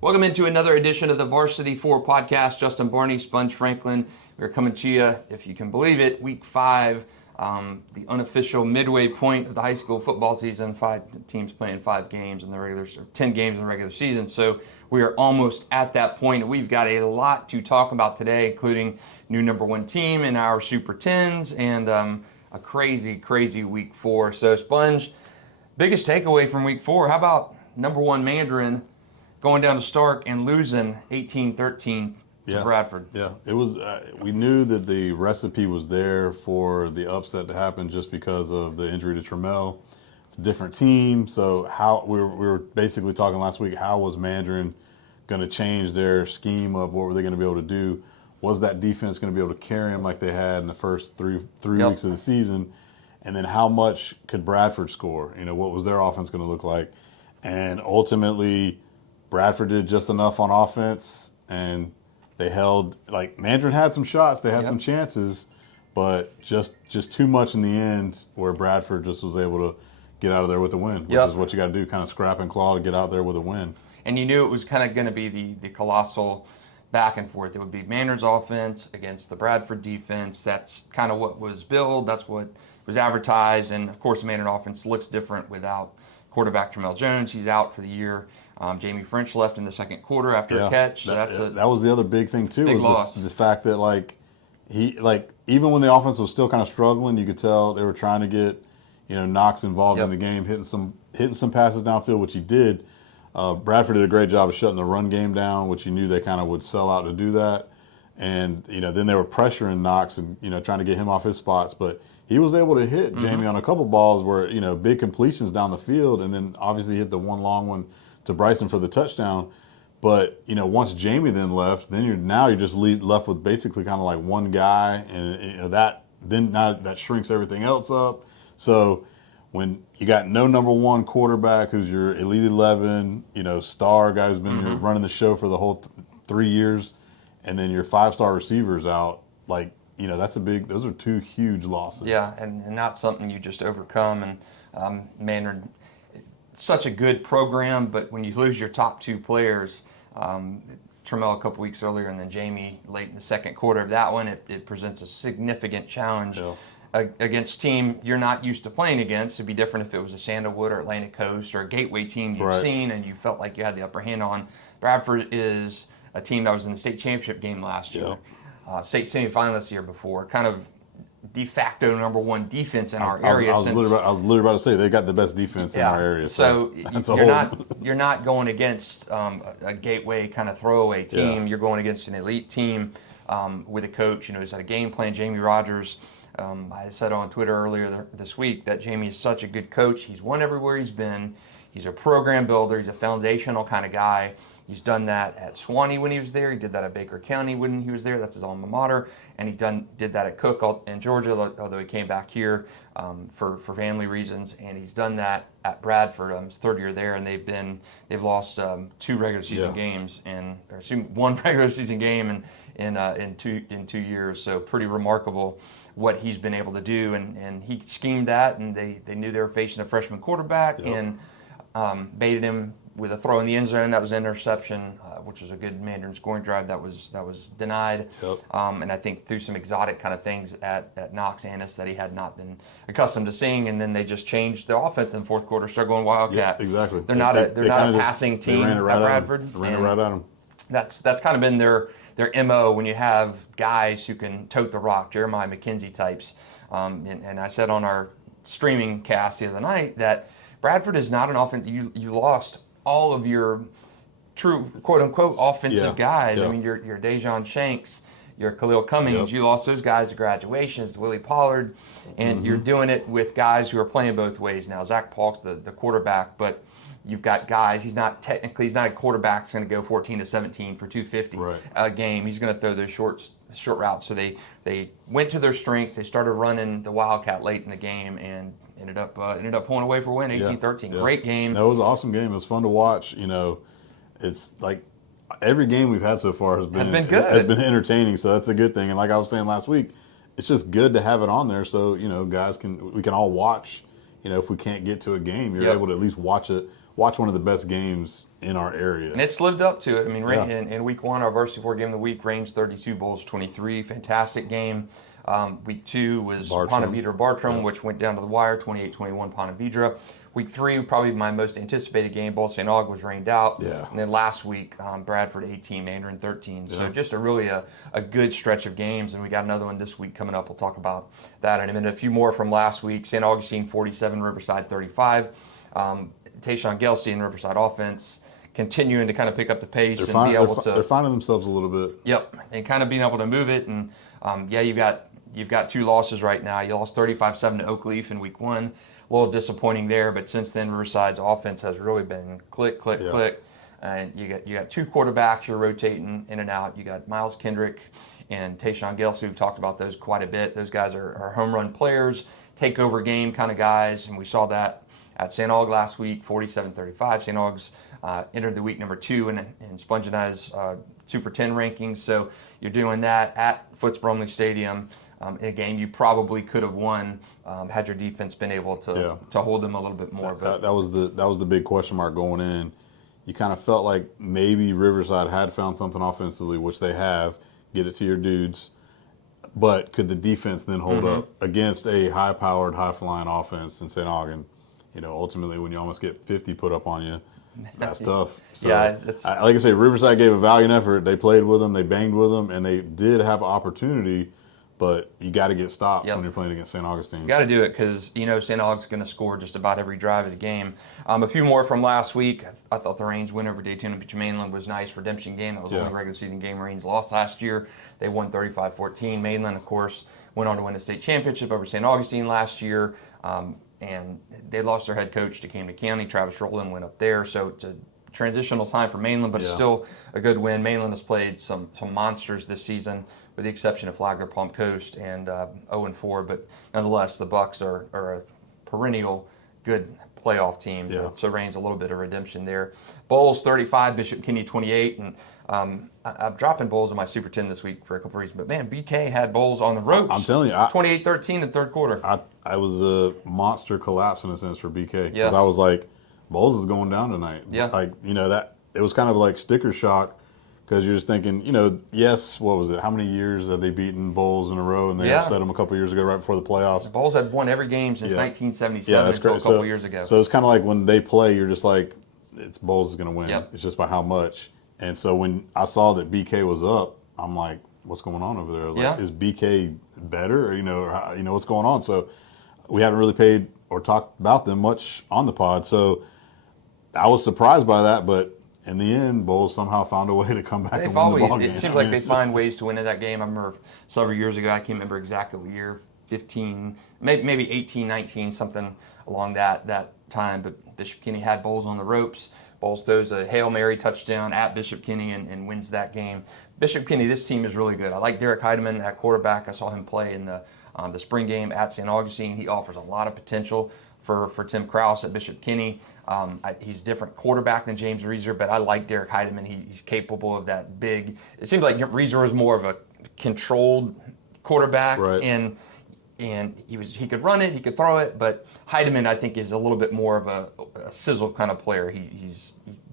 Welcome into another edition of the Varsity 4 podcast. Justin, Barney, Sponge Franklin. We're coming to you, if you can believe it, week 5, the unofficial midway point of the high school football season. 5 teams playing 5 games in the regular, or 10 games in the regular season. So we are almost at that point. We've got a lot to talk about today, including new number 1 team in our Super 10s and a crazy week 4. So Sponge, biggest takeaway from week 4, how about number 1 Mandarin going down to Stark and losing 18-13 to Bradford? Yeah, it was. We knew that the recipe was there for the upset to happen just because of the injury to Trammell. It's a different team, so how we were basically talking last week. How was Mandarin going to change their scheme of what were they going to be able to do? Was that defense going to be able to carry them like they had in the first three weeks of the season? And then how much could Bradford score? You know, what was their offense going to look like? And ultimately, Bradford did just enough on offense, and they held, like, Mandarin had some shots, they had some chances, but just too much in the end where Bradford just was able to get out of there with a win, which is what you got to do, kind of scrap and claw to get out there with a win. And you knew it was kind of going to be the colossal back and forth. It would be Mandarin's offense against the Bradford defense. That's kind of what was billed, that's what was advertised, and of course the Mandarin offense looks different without quarterback Trammell Jones. He's out for the year. Jamie French left in the second quarter after a catch. So that was the other big thing too. Big was loss. The fact that even when the offense was still kind of struggling, you could tell they were trying to get Knox involved in the game, hitting some passes downfield, which he did. Bradford did a great job of shutting the run game down, which you knew they kind of would sell out to do that. And then they were pressuring Knox and trying to get him off his spots, but he was able to hit Jamie on a couple balls where big completions down the field, and then obviously hit the one long one to Bryson for the touchdown. But once Jamie then left, then you're just left with basically kind of like one guy, and that shrinks everything else up. So when you got no number 1 quarterback who's your elite 11, star guy who's been running the show for the whole 3 years, and then your 5-star receivers out, those are 2 huge losses. Yeah, and not something you just overcome. And Mandarin, such a good program, but when you lose your top 2 players, Trammell a couple weeks earlier and then Jamie late in the second quarter of that one, it presents a significant challenge against a team you're not used to playing against. It'd be different if it was a Sandalwood or Atlantic Coast or a Gateway team you've seen and you felt like you had the upper hand on. Bradford is a team that was in the state championship game last year, state semifinalists the year before, kind of de facto number 1 defense in our area. I was literally about to say they got the best defense in our area. So you're not going against a Gateway kind of throwaway team. You're going against an elite team with a coach. He's had a game plan. Jamie Rogers. I said on Twitter earlier this week that Jamie is such a good coach. He's won everywhere he's been. He's a program builder. He's a foundational kind of guy. He's done that at Swanee when he was there. He did that at Baker County when he was there. That's his alma mater. And he did that at Cook in Georgia, although he came back here for family reasons. And he's done that at Bradford. His 3rd year there, and they've lost 2 regular season games or 1 regular season game in 2 years. So pretty remarkable what he's been able to do. And he schemed that, and they knew they were facing a freshman quarterback and baited him with a throw in the end zone. That was an interception, which was a good Mandarin scoring drive that was denied. And I think through some exotic kind of things at Knox Annis that he had not been accustomed to seeing. And then they just changed the offense in the 4th quarter, started going Wildcat. Yeah, exactly. They're not a passing team at Bradford. Ran it right at them. That's kind of been their MO when you have guys who can tote the rock, Jeremiah McKenzie types. And I said on our streaming cast the other night that Bradford is not an offense. You lost all of your true quote-unquote offensive guys. I mean, your Dejon Shanks, your Khalil Cummings, you lost those guys to graduations, Willie Pollard, and you're doing it with guys who are playing both ways now. Zach Paulk's the quarterback, but you've got guys, he's not a quarterback that's going to go 14 to 17 for 250 a game. He's going to throw those short routes. So they went to their strengths. They started running the Wildcat late in the game and ended up pulling away for a win, 18-13. Great game. That was an awesome game. It was fun to watch. It's like every game we've had so far has been good. Has been entertaining. So that's a good thing. And like I was saying last week, it's just good to have it on there so guys we can all watch. If we can't get to a game, you're able to at least watch watch one of the best games in our area. And it's lived up to it. I mean, Yeah. in week 1, our Varsity 4 game of the week, Range 32, Bulls 23. Fantastic game. Week 2 was Bartram. Bartram, which went down to the wire, 28-21 Ponte Vedra. Week 3, probably my most anticipated game, Bulls St. Aug was rained out. Yeah. And then last week, Bradford 18, Mandarin 13. So just a good stretch of games. And we got another one this week coming up. We'll talk about that in a minute. A few more from last week. St. Augustine 47, Riverside 35. Tayshawn Gelsey and Riverside offense continuing to kind of pick up the pace They're and be able to. They're finding themselves a little bit. Yep, and kind of being able to move it. And you've got 2 losses right now. You lost 35-7 to Oakleaf in week 1. A little disappointing there, but since then Riverside's offense has really been click. And you got 2 quarterbacks you're rotating in and out. You got Miles Kendrick and Tayshawn Gelsey. We've talked about those quite a bit. Those guys are home run players, takeover game kind of guys, and we saw that at St. Aug last week, 47-35. St. Aug's entered the week number 2 in Sponge and I's Super 10 rankings. So you're doing that at Foots Brumley Stadium. A game you probably could have won had your defense been able to hold them a little bit more. That was the big question mark going in. You kind of felt like maybe Riverside had found something offensively, which they have. Get it to your dudes. But could the defense then hold up against a high-powered, high-flying offense in St. Aug? Ultimately, when you almost get 50 put up on you, that's tough. So, like I say, Riverside gave a valiant effort. They played with them, they banged with them, and they did have opportunity. But you got to get stops when you're playing against St. Augustine. You got to do it because St. Aug's going to score just about every drive of the game. A few more from last week. I thought the Range win over Daytona Beach Mainland was nice. Redemption game. That was the only regular season game Range lost last year. They won 35-14. Mainland, of course, went on to win the state championship over St. Augustine last year. And they lost their head coach to Camden County. Travis Rowland went up there. So it's a transitional time for Mainland, but it's still a good win. Mainland has played some monsters this season, with the exception of Flagler, Palm Coast, and 0-4. But nonetheless, the Bucks are a perennial good playoff team. Yeah. So Reigns a little bit of redemption there. Bowls 35, Bishop Kinney 28, and I'm dropping Bowls in my Super 10 this week for a couple reasons. But man, BK had Bowls on the ropes. I'm telling you, 28-13 in the third quarter. I was a monster collapse in a sense for BK because Yes. I was like, Bowls is going down tonight. Yeah. Like that it was kind of like sticker shock. Because you're just thinking, yes, what was it? How many years have they beaten Bowls in a row? And they upset them a couple years ago right before the playoffs. The Bowls had won every game since 1977 that's until great. a couple years ago. So it's kind of like when they play, you're just like, it's Bowls is going to win. Yep. It's just by how much. And so when I saw that BK was up, I'm like, what's going on over there? I was like, is BK better? Or, what's going on? So we haven't really paid or talked about them much on the pod. So I was surprised by that, but in the end, Bowls somehow found a way to come back and win the ball game. It seems like they find ways to win in that game. I remember several years ago, I can't remember exactly what year, 15, maybe 18, 19, something along that time. But Bishop Kinney had Bowls on the ropes. Bowls throws a Hail Mary touchdown at Bishop Kinney and wins that game. Bishop Kinney, this team is really good. I like Derek Heidemann at quarterback. I saw him play in the spring game at St. Augustine. He offers a lot of potential for Tim Krause at Bishop Kinney. He's a different quarterback than James Reeser, but I like Derek Heidemann. He's capable of that big. It seems like Reeser was more of a controlled quarterback, right. and he could run it, he could throw it, but Heidemann I think is a little bit more of a sizzle kind of player. He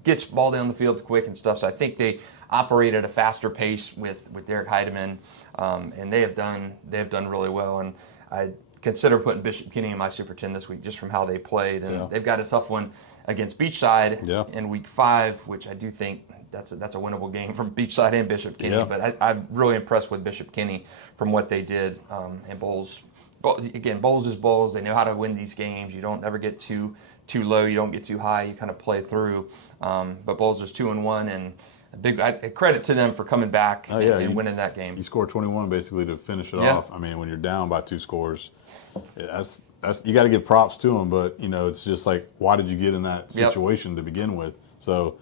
gets ball down the field quick and stuff. So I think they operate at a faster pace with Derek Heidemann, and they have done really well. And I consider putting Bishop Kinney in my Super 10 this week just from how they played. And they've got a tough one against Beachside in week 5, which I do think that's a winnable game from Beachside and Bishop Kinney. But I'm really impressed with Bishop Kinney from what they did. And Bowls is Bowls. They know how to win these games. You don't ever get too low. You don't get too high. You kind of play through. But Bowls is 2-1, and big credit to them for coming back and winning that game. You scored 21 basically to finish it off. I mean, when you're down by 2 scores, that's you got to give props to them. But it's just like, why did you get in that situation to begin with? So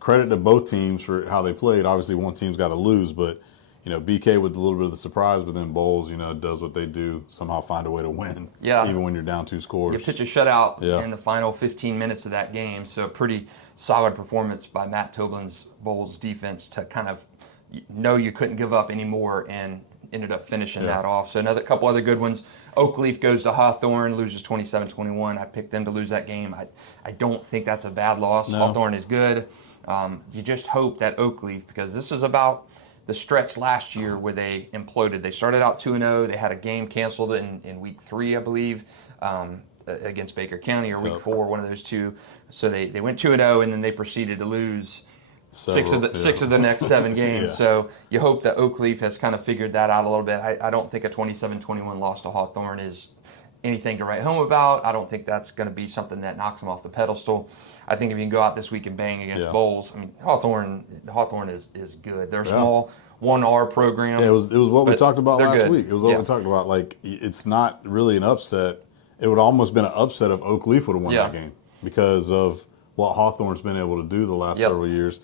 credit to both teams for how they played. Obviously, one team's got to lose, but BK with a little bit of the surprise, but then Bowls, does what they do, somehow find a way to win. Even when you're down 2 scores. You pitch a shutout in the final 15 minutes of that game. So a pretty solid performance by Matt Toblin's Bowls defense to kind of know you couldn't give up anymore and ended up finishing that off. So another couple other good ones. Oakleaf goes to Hawthorne, loses 27-21. I picked them to lose that game. I don't think that's a bad loss. No. Hawthorne is good. You just hope that Oakleaf, because this is about the stretch last year where they imploded. They started out 2-0. They had a game canceled in week 3, I believe, against Baker County, or week 4, one of those two. So they went 2-0, and then they proceeded to lose six of the next 7 games. So you hope that Oakleaf has kind of figured that out a little bit. I don't think a 27-21 loss to Hawthorne is anything to write home about. I don't think that's going to be something that knocks them off the pedestal. I think if you can go out this week and bang against Bowles, I mean, Hawthorne is good. They're a small 1R program. Yeah, it was what we talked about last week. It was what we talked about. Like, it's not really an upset. It would almost been an upset if Oakleaf would have won that game because of what Hawthorne's been able to do the last several years.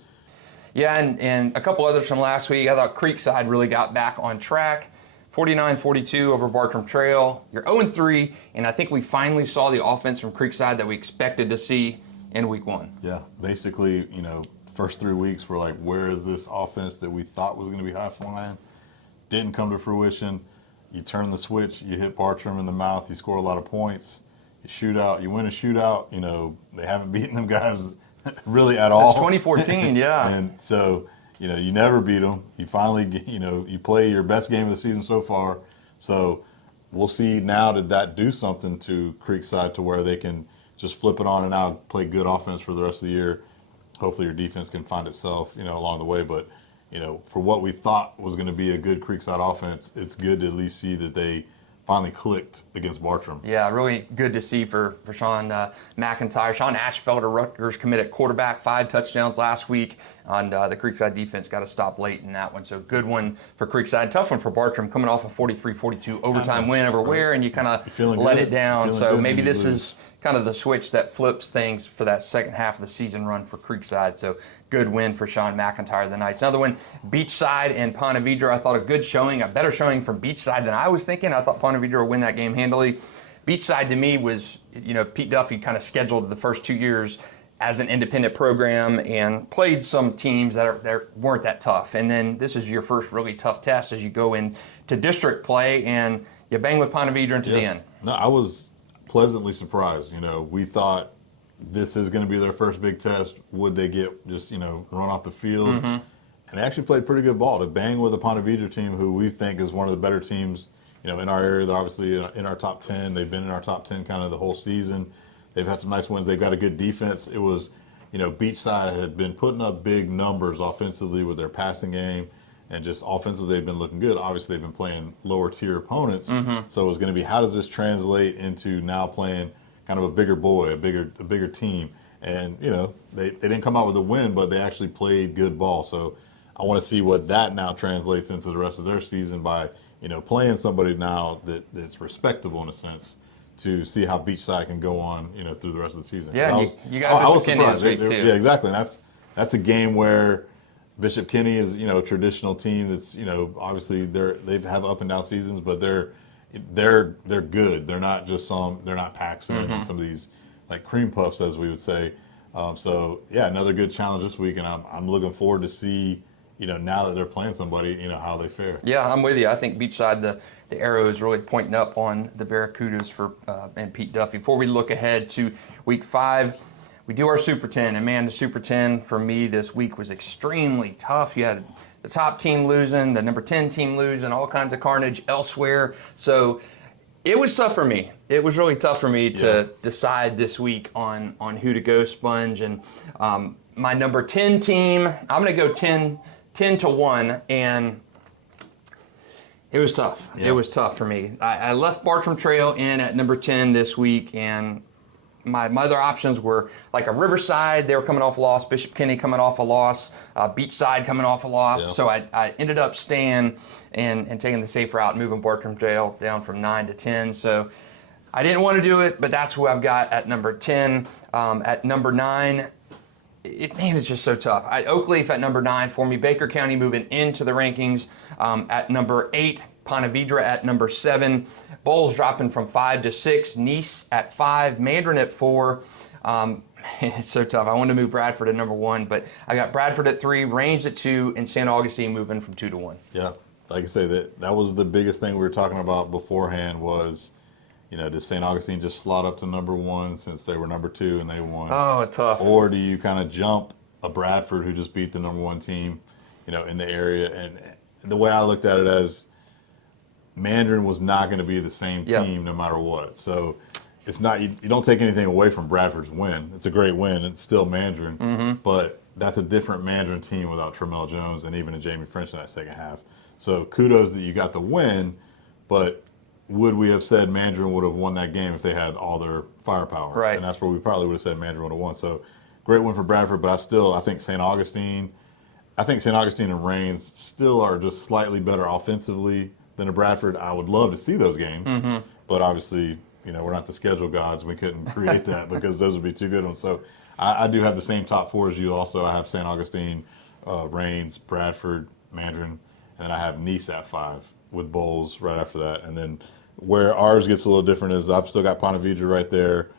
Yeah, and a couple others from last week. I thought Creekside really got back on track. 49-42 over Bartram Trail. You're 0-3, and I think we finally saw the offense from Creekside that we expected to see in week 1. Yeah, basically, first 3 weeks we're like, where is this offense that we thought was going to be high flying? Didn't come to fruition. You turn the switch, you hit Bartram in the mouth, you score a lot of points. You win a shootout. They haven't beaten them guys really at all. It's 2014, yeah. And so, you never beat them. You finally, you play your best game of the season so far. So we'll see now, did that do something to Creekside to where they can just flip it on and out, play good offense for the rest of the year. Hopefully your defense can find itself, along the way. But, for what we thought was going to be a good Creekside offense, it's good to at least see that they finally clicked against Bartram. Yeah, really good to see for Sean McIntyre. Sean Ashfelder, Rutgers committed quarterback, 5 touchdowns last week, and the Creekside defense got to stop late in that one. So good one for Creekside. Tough one for Bartram, coming off a 43-42 overtime win over Ware, and you kind of let it down. So maybe this is kind of the switch that flips things for that second half of the season run for Creekside. So good win for Sean McIntyre the Knights. Another one, Beachside and Ponte Vedra. I thought a good showing, a better showing from Beachside than I was thinking. I thought Ponte Vedra would win that game handily. Beachside to me was, Pete Duffy kind of scheduled the first 2 years as an independent program and played some teams that weren't that tough. And then this is your first really tough test as you go into district play, and you bang with Ponte Vedra into the end. No, I was pleasantly surprised. We thought this is going to be their first big test. Would they get just, run off the field? Mm-hmm. And they actually played pretty good ball to bang with a Ponte Vedra team who we think is one of the better teams, in our area. They're obviously in our top 10. They've been in our top 10 kind of the whole season. They've had some nice wins. They've got a good defense. It was, Beachside had been putting up big numbers offensively with their passing game. And just offensively, they've been looking good. Obviously, they've been playing lower tier opponents. Mm-hmm. So it was going to be, how does this translate into now playing kind of a bigger boy, a bigger team? And, they didn't come out with a win, but they actually played good ball. So I want to see what that now translates into the rest of their season by, playing somebody now that's respectable in a sense, to see how Beachside can go on, through the rest of the season. Yeah, you got Bishop Kenny this week, too. Yeah, exactly. And that's a game where Bishop Kenny is, a traditional team that's, obviously they have up and down seasons, but they're good. They're not just they're not Paxton and some of these like cream puffs, as we would say. So yeah, another good challenge this week, and I'm looking forward to see, now that they're playing somebody, how they fare. Yeah, I'm with you. I think Beachside, the arrow is really pointing up on the Barracudas and Pete Duffy. Before we look ahead to week 5, we do our Super 10, and man, the Super 10 for me this week was extremely tough. You had the top team losing, the number 10 team losing, all kinds of carnage elsewhere. So it was tough for me. It was really tough for me to decide this week on who to go, Sponge. And my number 10 team, I'm going to go 10-1, and it was tough. Yeah. It was tough for me. I left Bartram Trail in at number 10 this week, and my other options were like a Riverside. They were coming off a loss. Bishop Kenny coming off a loss. Beachside coming off a loss. Yeah. So I ended up staying and taking the safe route, moving Bartram Trail down from 9 to 10. So I didn't want to do it, but that's who I've got at number 10. At number 9, it's just so tough. Oakleaf at number 9 for me. Baker County moving into the rankings at number 8. Ponte Vedra at number 7. Bowles dropping from 5 to 6. Nice at 5. Mandarin at 4. It's so tough. I wanted to move Bradford at number 1, but I got Bradford at 3, Range at 2, and St. Augustine moving from 2 to 1. Yeah. like I say, that was the biggest thing we were talking about beforehand was, does St. Augustine just slot up to number 1 since they were number 2 and they won? Oh, tough. Or do you kind of jump a Bradford who just beat the number 1 team, in the area? And the way I looked at it as Mandarin was not going to be the same team no matter what. So it's not, you don't take anything away from Bradford's win. It's a great win. It's still Mandarin, but that's a different Mandarin team without Tramel Jones and even a Jamie French in that second half. So kudos that you got the win, but would we have said Mandarin would have won that game if they had all their firepower? Right. And that's where we probably would have said Mandarin would have won. So great win for Bradford, but I think St. Augustine and Reigns still are just slightly better offensively than a Bradford. I would love to see those games, but obviously, we're not the schedule gods. We couldn't create that because those would be too good ones. So I do have the same top 4 as you also. I have St. Augustine, Reigns, Bradford, Mandarin, and then I have Nice at 5 with Bowles right after that. And then where ours gets a little different is I've still got Ponte Vedra right there.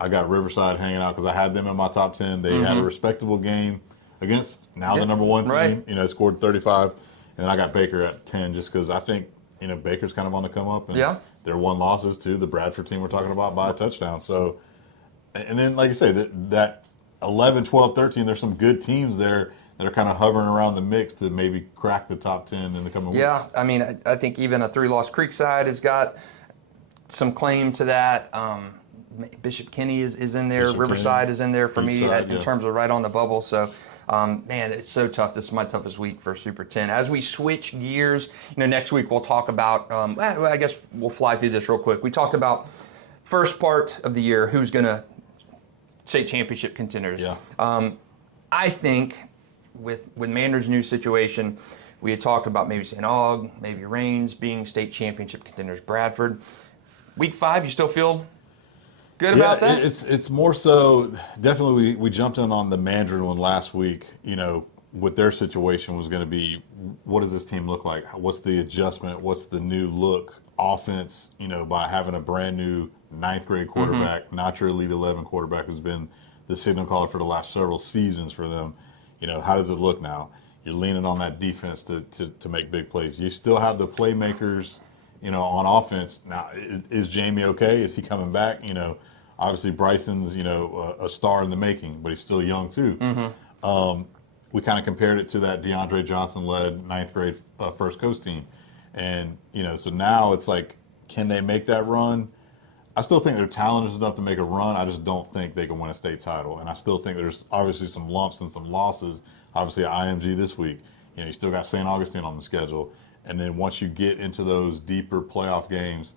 I got Riverside hanging out because I had them in my top 10. They had a respectable game against the number 1 team. Right. Scored 35. And then I got Baker at 10 just because I think, Baker's kind of on the come up. And their 1 losses to the Bradford team we're talking about by a touchdown. So, and then, like you say, that 11, 12, 13, there's some good teams there that are kind of hovering around the mix to maybe crack the top 10 in the coming weeks. Yeah, I mean, I think even a 3-loss Creekside has got some claim to that. Bishop Kenny is in there. Riverside is in there for me in terms of right on the bubble. So, man, it's so tough. This is my toughest week for Super 10. As we switch gears, next week we'll talk about, I guess we'll fly through this real quick. We talked about first part of the year, who's going to state championship contenders. Yeah. I think with Mandarin's new situation, we had talked about maybe St. Aug, maybe Reigns being state championship contenders. Bradford, week 5, you still feel good about that? It's more so, definitely we jumped in on the Mandarin one last week, what their situation was going to be. What does this team look like? What's the adjustment? What's the new look? Offense, by having a brand new 9th grade quarterback, not your Elite 11 quarterback who's been the signal caller for the last several seasons for them. How does it look now? You're leaning on that defense to make big plays. You still have the playmakers, on offense. Now, is Jamie okay? Is he coming back? Obviously Bryson's, a star in the making, but he's still young too. We kind of compared it to that DeAndre Johnson-led 9th grade First Coast team. And, so now it's like, can they make that run? I still think they're talented enough to make a run. I just don't think they can win a state title. And I still think there's obviously some lumps and some losses. Obviously, at IMG this week, you still got St. Augustine on the schedule. And then once you get into those deeper playoff games,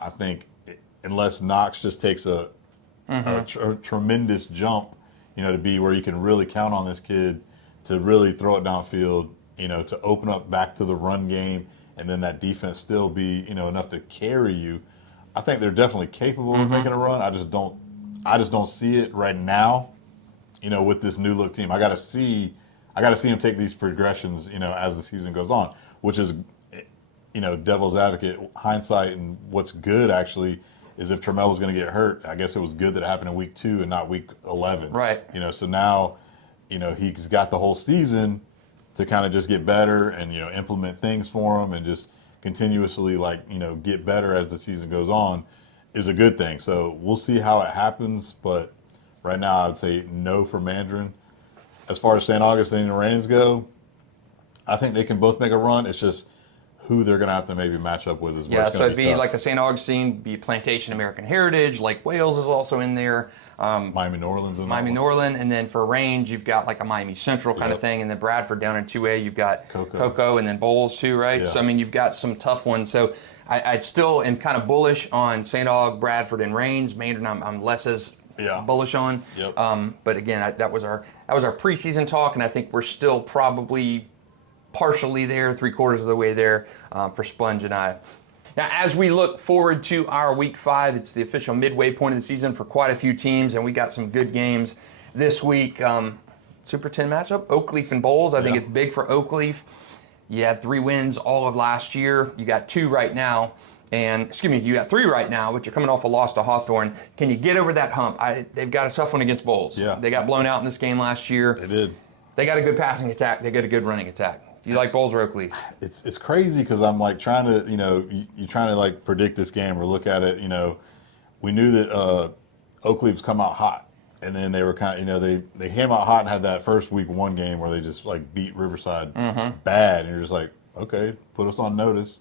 I think unless Knox just takes a tremendous jump, to be where you can really count on this kid to really throw it downfield, to open up back to the run game, and then that defense still be, enough to carry you. I think they're definitely capable of making a run. I just don't see it right now, with this new look team. I got to see him take these progressions, as the season goes on, which is, devil's advocate hindsight. And what's good actually is if Tramel was going to get hurt, I guess it was good that it happened in week 2 and not week 11. Right. So now, he's got the whole season to kind of just get better and, implement things for him and just continuously get better as the season goes on is a good thing. So we'll see how it happens. But right now I would say no for Mandarin. As far as St. Augustine and Reigns go, I think they can both make a run. It's just who they're going to have to maybe match up with is where it's so going to it'd be tough. like the St. Augustine, be Plantation American Heritage, Lake Wales is also in there. Miami Norland's in Miami Norland, and then for Range, you've got like a Miami Central kind of thing, and then Bradford down in 2A, you've got Cocoa and then Bowles too, right? Yeah. So, I mean, you've got some tough ones. So I still am kind of bullish on St. Aug, Bradford, and Range. Mandarin, I'm less as bullish on. Yep. But again, that was our preseason talk, and I think we're still probably partially there, 3/4 of the way there for Sponge and I. Now, as we look forward to our Week 5, it's the official midway point of the season for quite a few teams, and we got some good games this week. Super 10 matchup, Oakleaf and Bowles. I think it's big for Oakleaf. You had 3 wins all of last year. You got 2 right now. You got 3 right now, but you're coming off a loss to Hawthorne. Can you get over that hump? They've got a tough one against Bowles. Yeah. They got blown out in this game last year. They did. They got a good passing attack. They got a good running attack. You like Bowles or Oakleaf? It's crazy because I'm like trying to, you're trying to like predict this game or look at it. We knew that Oakleaf's come out hot, and then they were kind of, they came out hot and had that first week 1 game where they just like beat Riverside bad, and you're just like, okay, put us on notice.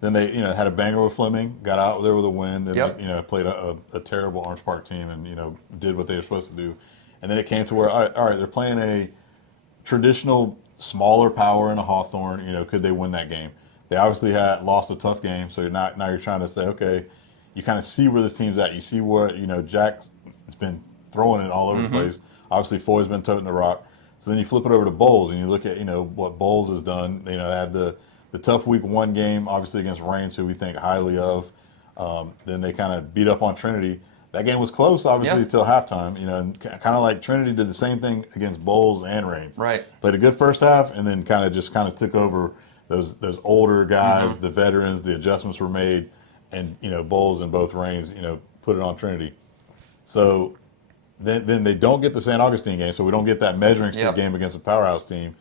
Then they, had a banger with Fleming, got out there with a win. Then, they, played a terrible Orange Park team and, did what they were supposed to do. And then it came to where, all right, they're playing a traditional smaller power in a Hawthorne. Could they win that game? They obviously had lost a tough game, so now you're trying to say, okay, you kind of see where this team's at. You see where, Jack's been throwing it all over the place. Obviously, Foy's been toting the rock. So then you flip it over to Bowles, and you look at, what Bowles has done. They had the tough week 1 game, obviously against Reigns, who we think highly of. Then they kind of beat up on Trinity. That game was close, obviously, until halftime. And kind of like Trinity did the same thing against Bowles and Reigns. Right. Played a good first half, and then kind of took over those older guys, the veterans. The adjustments were made, and Bowles and both Reigns, put it on Trinity. So then they don't get the St. Augustine game, so we don't get that measuring stick game against a powerhouse team.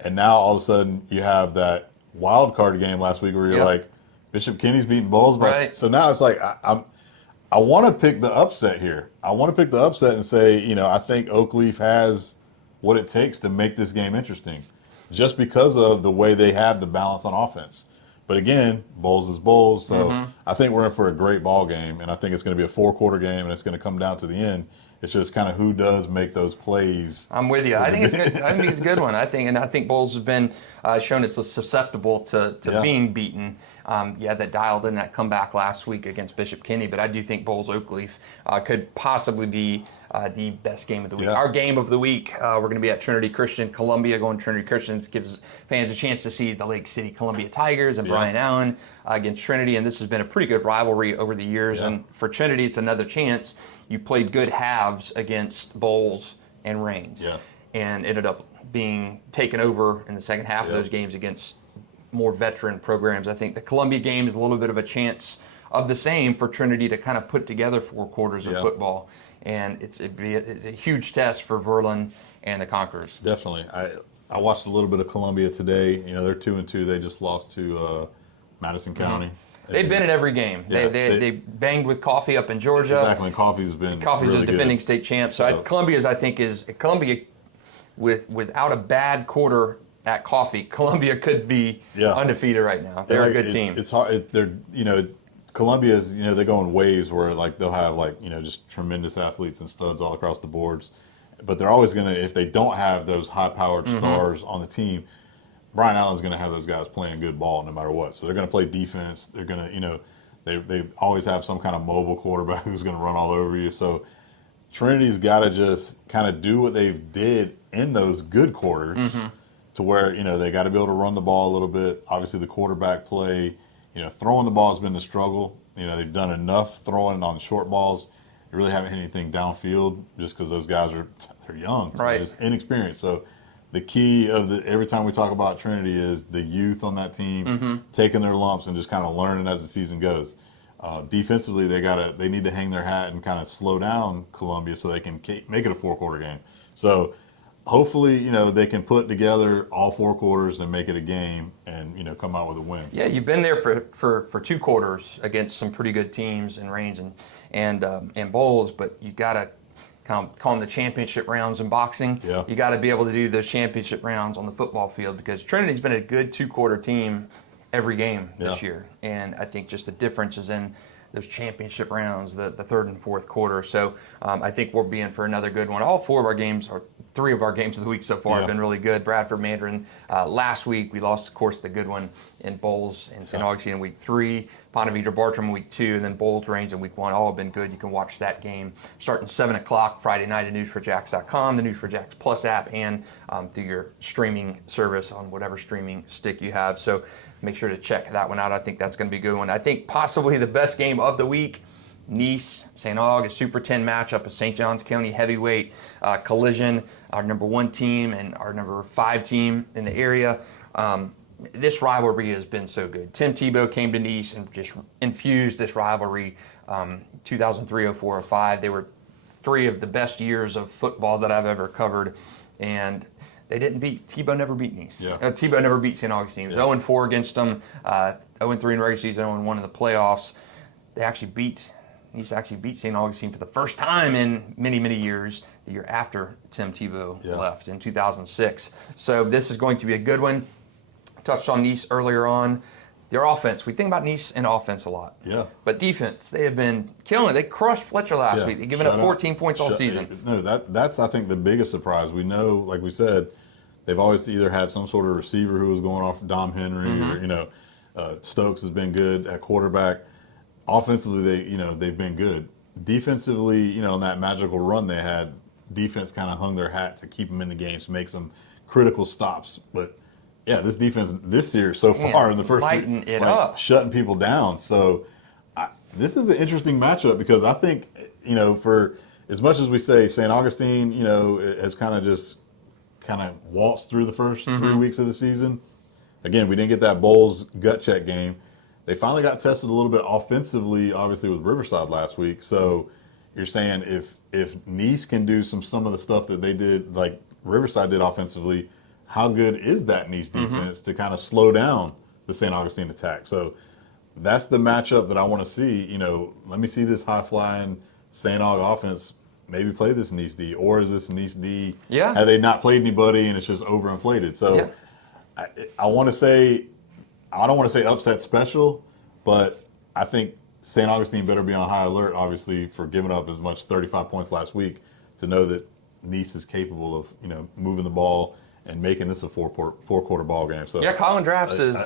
And now all of a sudden you have that wild card game last week where you're like, Bishop Kenny's beating Bowles. Right. So now it's like I want to pick the upset here. I want to pick the upset and say, I think Oakleaf has what it takes to make this game interesting, just because of the way they have the balance on offense. But again, Bowles is Bowles, so I think we're in for a great ball game, and I think it's going to be a 4-quarter game, and it's going to come down to the end. It's just kind of who does make those plays. I'm with you. I think it's good. I think it's a good one. I think Bowles has been shown it's susceptible to being beaten. That dialed in that comeback last week against Bishop Kenny, but I do think Bowles Oakleaf could possibly be the best game of the week. Our game of the week, we're going to be at Trinity Christian Columbia. Going to Trinity Christian gives fans a chance to see the Lake City Columbia Tigers and Brian Allen against Trinity, and this has been a pretty good rivalry over the years. And for Trinity, it's another chance. You played good halves against Bowles and Reigns, and ended up being taken over in the second half of those games against more veteran programs. I think the Columbia game is a little bit of a chance of the same for Trinity to kind of put together 4 quarters of football, and it'd be a huge test for Verlin and the Conquerors. Definitely. I watched a little bit of Columbia today. They're 2-2. They just lost to Madison County. They've been in every game. They banged with Coffee up in Georgia. Exactly. Coffee's really a defending state champ. So Columbia's, I think, is Columbia without a bad quarter at Coffee. Columbia could be undefeated right now. They're a good team. It's hard. Columbia's, they go in waves where like they'll have just tremendous athletes and studs all across the boards, but they're always going to, if they don't have those high-powered stars on the team, Brian Allen's going to have those guys playing good ball no matter what. So they're going to play defense. They're going to, they always have some kind of mobile quarterback who's going to run all over you. So Trinity's got to just kind of do what they did in those good quarters to where, they got to be able to run the ball a little bit. Obviously, the quarterback play, throwing the ball has been the struggle. They've done enough throwing on the short balls. They really haven't hit anything downfield just because those guys they're young. So they're just inexperienced. So the key of every time we talk about Trinity is the youth on that team taking their lumps and just kind of learning as the season goes. Defensively, they need to hang their hat and kind of slow down Columbia so they can make it a 4-quarter game. So hopefully, they can put together all 4 quarters and make it a game and, come out with a win. Yeah, you've been there for 2 quarters against some pretty good teams in Reigns and Bowles, but you got to call them the championship rounds in boxing. Yeah. You got to be able to do those championship rounds on the football field because Trinity's been a good 2-quarter team every game this year. And I think just the difference is in those championship rounds, the 3rd and 4th quarter. So I think we'll be in for another good one. All 4 of our games, or 3 of our games of the week so far have been really good. Bradford, Mandarin. Last week we lost, of course, the good one in Bowles and St. Augustine in week 3. Ponte Vedra Bartram in week 2, and then Bowles Reigns in week 1. All have been good. You can watch that game starting 7 o'clock Friday night at news4jax.com, the News4Jax Plus app, and through your streaming service on whatever streaming stick you have. So make sure to check that one out. I think that's going to be a good one. I think possibly the best game of the week, Nice, St. Aug, a Super 10 matchup, a St. Johns County heavyweight collision, our number 1 team and our number 5 team in the area. This rivalry has been so good. Tim Tebow came to Nice and just infused this rivalry. 2003, 04, 05, they were 3 of the best years of football that I've ever covered. And they didn't beat. Tebow never beat Nice. Yeah. Tebow never beat St. Augustine. It was 0-4 against them, 0-3 in regular season, 0-1 in the playoffs. Nice actually beat St. Augustine for the first time in many, many years, the year after Tim Tebow left in 2006. So this is going to be a good one. Touched on Nice earlier on. Their offense, we think about Nice and offense a lot. Yeah. But defense, they have been killing it. They crushed Fletcher last week. They've given up 14 points all season. No, that's I think the biggest surprise. We know, like we said, they've always either had some sort of receiver who was going off Dom Henry, or Stokes has been good at quarterback. Offensively, they've been good. Defensively, in that magical run they had, defense kind of hung their hat to keep them in the games, make some critical stops. But yeah, this defense this year so far in the first lighting it up, shutting people down. So this is an interesting matchup because I think for as much as we say St. Augustine, has kind of waltzed through the first 3 weeks of the season. Again, we didn't get that Bowls gut check game. They finally got tested a little bit offensively, obviously with Riverside last week. So you're saying if Nice can do some of the stuff that they did, like Riverside did offensively, how good is that Nice defense to kind of slow down the St. Augustine attack? So that's the matchup that I want to see. Let me see this high-flying St. Aug offense maybe play this Nice D, or is this Nice D? Yeah. Have they not played anybody and it's just overinflated? So I want to say, I don't want to say upset special, but I think St. Augustine better be on high alert, obviously, for giving up as much 35 points last week to know that Nice is capable of moving the ball and making this a four-quarter ball game. So Colin Drafts is.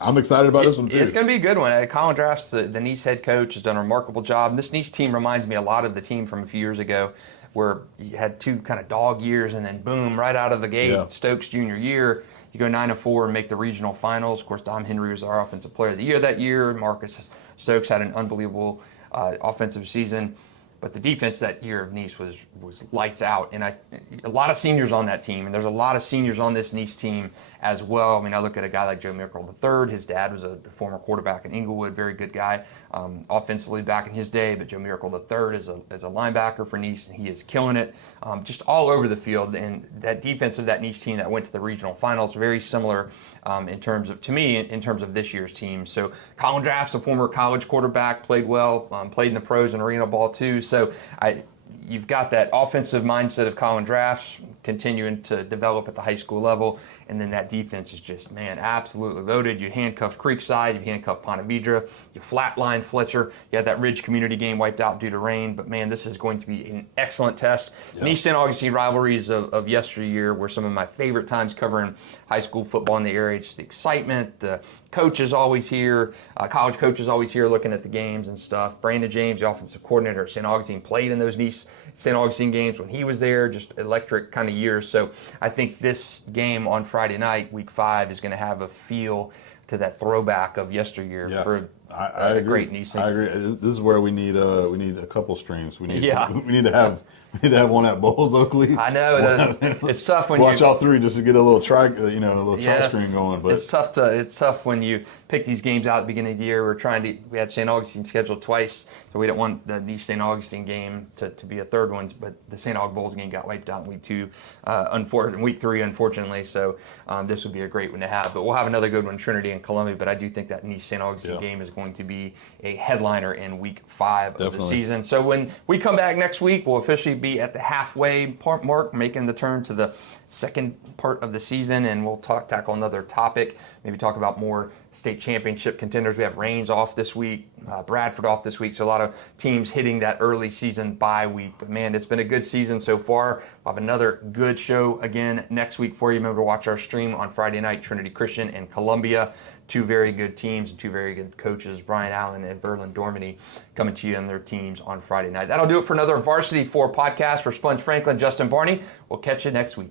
I'm excited about this one too. It's going to be a good one. Colin Drafts, the Nice head coach, has done a remarkable job. This Nice team reminds me a lot of the team from a few years ago, where you had two kind of dog years, and then boom, right out of the gate, Stokes junior year, you go 9-4 and make the regional finals. Of course, Dom Henry was our offensive player of the year that year. Marcus Stokes had an unbelievable offensive season. But the defense that year of Nice was lights out, and a lot of seniors on that team, and there's a lot of seniors on this Nice team as well. I mean, I look at a guy like Joe Miracle III. His dad was a former quarterback in Inglewood, very good guy, offensively back in his day. But Joe Miracle III is a linebacker for Nice, and he is killing it, just all over the field. And that defense of that Nice team that went to the regional finals, very similar in terms of this year's team. So Colin Drafts, a former college quarterback, played well, played in the pros and arena ball too. So you've got that offensive mindset of Colin Drafts continuing to develop at the high school level, and then that defense is just, man, absolutely loaded. You handcuffed Creekside, you handcuffed Ponte Vedra, you flatlined Fletcher. You had that Ridge community game wiped out due to rain, but man, this is going to be an excellent test. Yep. Nice St. Augustine rivalries of yesteryear were some of my favorite times covering high school football in the area. Just the excitement, the coaches always here, college coaches always here looking at the games and stuff. Brandon James, the offensive coordinator at St. Augustine, played in those Nice St. Augustine games when he was there, just electric kind of years. So I think this game on Friday night, week 5, is going to have a feel to that throwback of yesteryear for I agree. Great Nice. I agree. This is where we need a couple streams. We need to have one at Bowls Oakley. I know it's tough when watch all three just to get a little tri stream going. But it's tough when you pick these games out at the beginning of the year. We had St. Augustine scheduled twice, so we didn't want the Nice St. Augustine game to be a third one. But the St. Aug Bowls game got wiped out in week 2, week 3, unfortunately. So this would be a great one to have. But we'll have another good one, Trinity and Columbia. But I do think that Nice St. Augustine game is going to be a headliner in week 5 of the season. So when we come back next week, we'll officially be at the halfway mark, making the turn to the second part of the season, and we'll tackle another topic, maybe talk about more state championship contenders. We have Rains off this week, Bradford off this week, so a lot of teams hitting that early season bye week. But man, it's been a good season so far. We'll have another good show again next week for you. Remember to watch our stream on Friday night, Trinity Christian and Columbia. 2 very good teams and 2 very good coaches, Brian Allen and Verlin Dormany, coming to you and their teams on Friday night. That'll do it for another Varsity 4 podcast for Sponge Franklin, Justin Barney. We'll catch you next week.